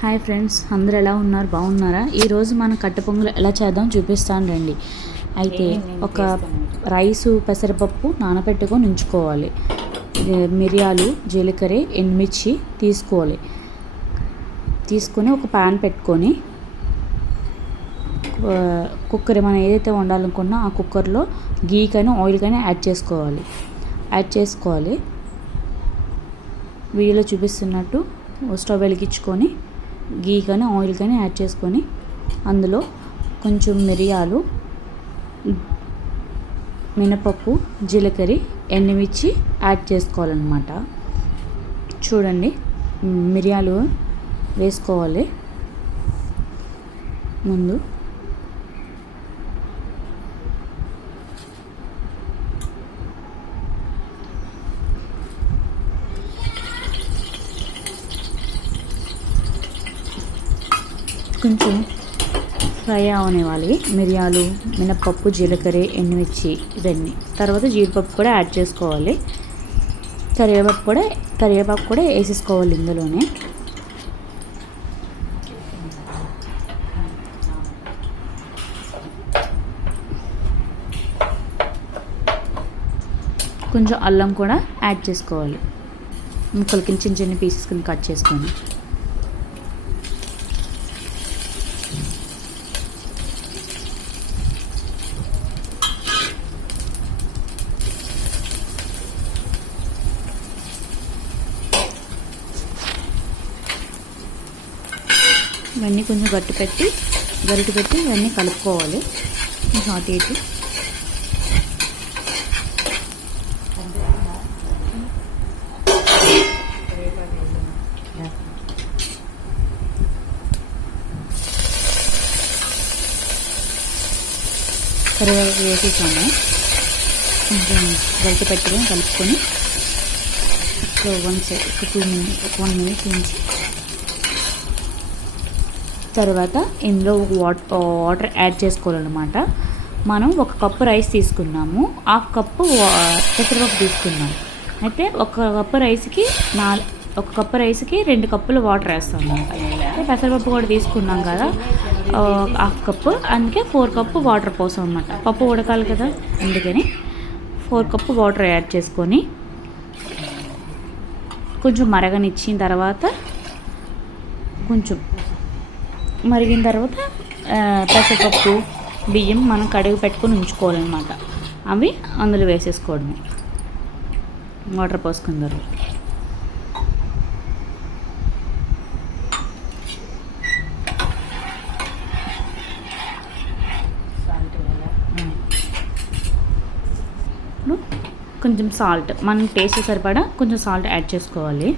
Hi friends, అందరూ ఎలా ఉన్నారు? బాగున్నారా? ఈరోజు మన కట్టె పొంగల్ ఎలా చేద్దాం చూపిస్తాను రండి. అయితే ఒక రైసు పెసరపప్పు నానబెట్టుకొని ఉంచుకోవాలి. మిరియాలు, జీలకర్ర, ఎండుమిర్చి తీసుకొని ఒక ప్యాన్ పెట్టుకొని కుక్కర్ మనం ఏదైతే వండాలనుకున్నా ఆ కుక్కర్లో గీ కానీ ఆయిల్ కానీ యాడ్ చేసుకోవాలి. వీడియోలో చూపిస్తున్నట్టు స్టవ్ వెలిగించుకొని గీ కానీ ఆయిల్ కానీ యాడ్ చేసుకొని అందులో కొంచెం మిరియాలు, మినపప్పు, జీలకర్ర, ఎండుమిర్చి యాడ్ చేసుకోవాలన్నమాట. చూడండి, మిరియాలు వేసుకోవాలి. ముందు కొంచెం ఫ్రై అవనివ్వాలి. మిరియాలు, మినపప్పు, జీలకర్ర, ఎండుమిర్చి ఇవన్నీ. తర్వాత జీడిపప్పు కూడా యాడ్ చేసుకోవాలి. కరివేపాకు కూడా వేసేసుకోవాలి ఇందులోనే. కొంచెం అల్లం కూడా యాడ్ చేసుకోవాలి. ముక్కలు చిన్న చిన్న పీసెస్ కింద కట్ చేసుకొని ఇవన్నీ కొంచెం గరిటె పెట్టి ఇవన్నీ కలుపుకోవాలి. కొంచెం అటు ఇటు కరివేపాకు వేసేసాము. కొంచెం గరిటె పెట్టుకొని కలుపుకొని ఒక 1 మినిట్ నుంచి తర్వాత ఇందులో వాటర్ యాడ్ చేసుకోవాలన్నమాట. మనం 1 కప్పు రైస్ తీసుకున్నాము, 1/2 కప్పు పెసరపప్పు తీసుకున్నాము. అయితే 1 కప్పు రైస్కి 2 కప్పులు వాటర్ వేస్తాము. అయితే పెసరపప్పు కూడా తీసుకున్నాం కదా, 1/2 కప్పు, అందుకే 4 కప్పు వాటర్ పోసాం అన్నమాట. పప్పు ఉడకాలి కదా, అందుకని 4 కప్పు వాటర్ యాడ్ చేసుకొని కొంచెం మరగనిచ్చిన తర్వాత మరిగిన తర్వాత పెసరపప్పు, బియ్యం మనం కడిగి పెట్టుకొని ఉంచుకోవాలన్నమాట. అవి అందులో వేసేసుకోవడమే వాటర్ పోసుకున్న తర్వాత. కొంచెం సాల్ట్, మనం టేస్ట్ సరిపడా కొంచెం సాల్ట్ యాడ్ చేసుకోవాలి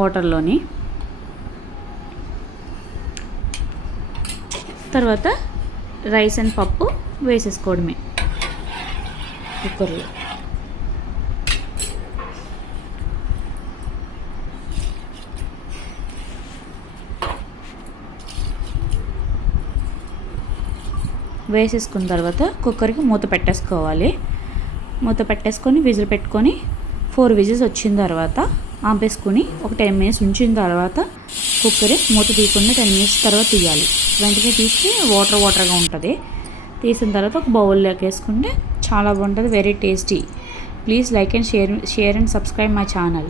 వాటర్లోని. తర్వాత రైస్ అండ్ పప్పు వేసేసుకోవడమే కుక్కర్లో. వేసేసుకున్న తర్వాత కుక్కర్కి మూత పెట్టేసుకొని విజిల్ పెట్టుకొని 4 విజిల్స్ వచ్చిన తర్వాత ఆపేసుకొని ఒక 10 మినిట్స్ ఉంచిన తర్వాత కుక్కర్ మూత తీయకుండా 10 మినిట్స్ తర్వాత తీయాలి. వెంటనే తీస్తే వాటర్గా ఉంటుంది. తీసిన తర్వాత ఒక బౌల్లోకి వేసుకుంటే చాలా బాగుంటుంది, very tasty. Please like and share and subscribe my channel.